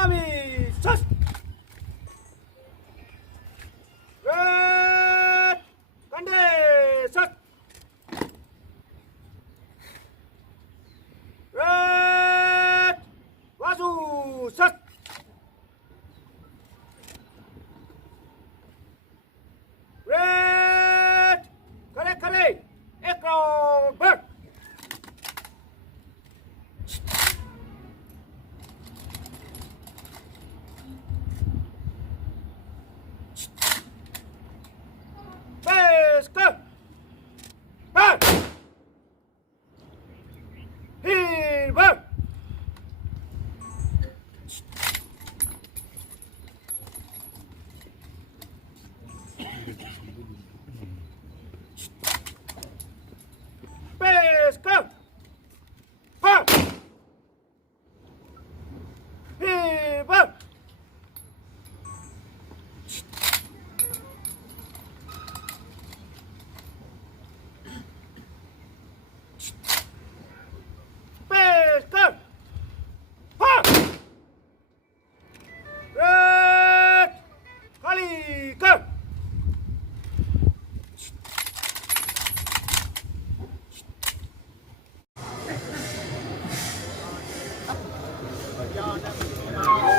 Salami! Sus! Red! Kande! Sus! Red! Wazu! Sus! Red! Kare kare! Echo! Bird! Base go! Bird! Here! Bird! Base go! Bird! Here! Bird! Base go! Bird! Red! Kali go!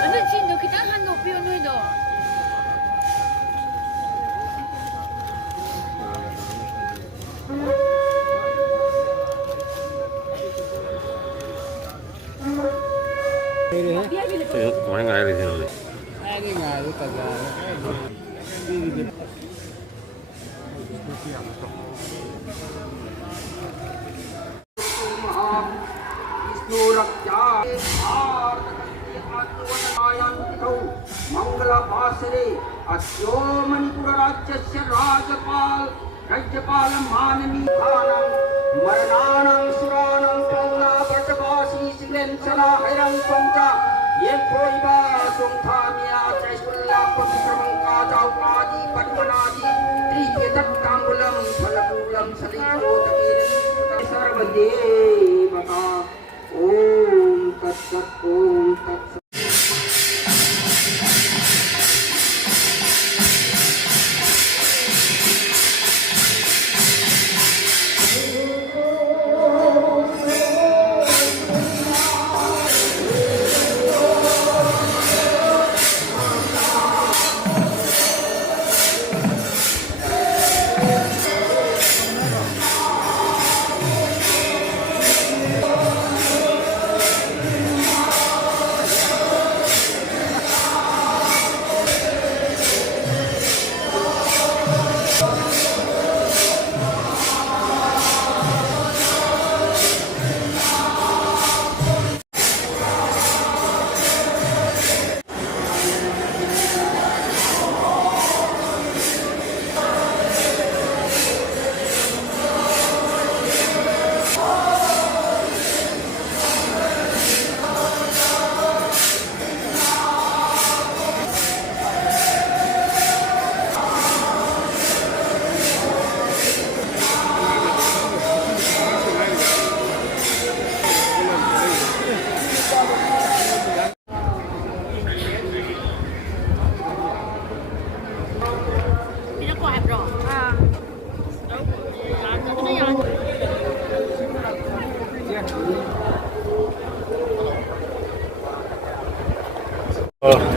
Ano Chino, kita hanap yun no. Kemarin nggak ada di sini. Ini nggak ada kagak. Anglo-Manipuri Rajyasya Rajapal Rajyapalam Manami Khanam Marananam Suranam Pauna Bhartavasi Siglen Sana Hairang Songcha Yekhoiba Songthamya Chaisulla Pavitramangka Chaukladi Padmanadi Trivedat Kangulam Phalapulam Saliko Takirin Sarvadevata Om Tat Sat Om Tat Sat.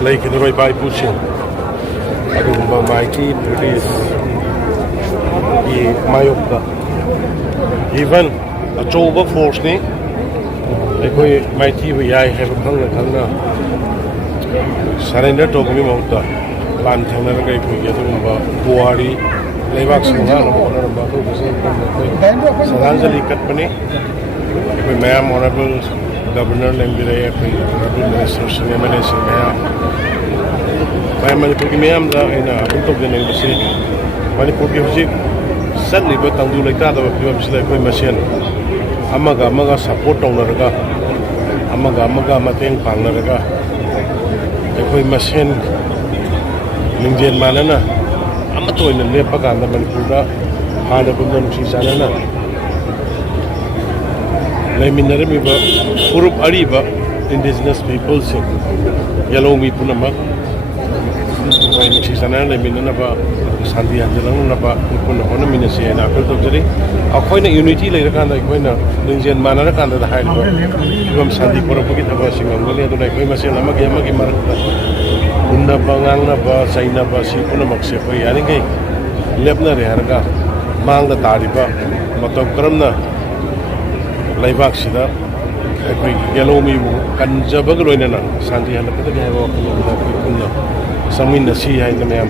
Lake in the right by pushing. I don't know my key British. Mayopda. Even a Joba force ni. I my TV I have a hunger. Surrender to me Mota. Lantana Gai Buari. Levax Mangana or Baku Saranjali Company. Ma'am Honorable Governor Lembire, Honorable Ministers, Eminence, Manipuri Ma'am in a book of the embassy. Manipuri Hujik, suddenly but Tandu like that of a machine. Amaga support on Raga, Amaga Mateng Pangaraga, a machine, Lindian Manana, Amato in the Lepaga and the Manipura, Hanabundam Chisanana. Leminariba, Urup Ariba, indigenous peoples yellow mi punama koi nusi sana le minna ba santi hanjalang na ba pun hona minna se na apel to jari akhoi na unity le kan da koi na ningen mana kan da hai ba ibam santi pura pagi thaba singam le to na koi ma se lama ge mar unna ba ngang na ba saina ba si puna mak se koi yani ge lepna re har ga mang da tari ba matok karam na laibak sida koi yellow mi kan jabag loina na santi halakata ge wa kunna samin na si hai na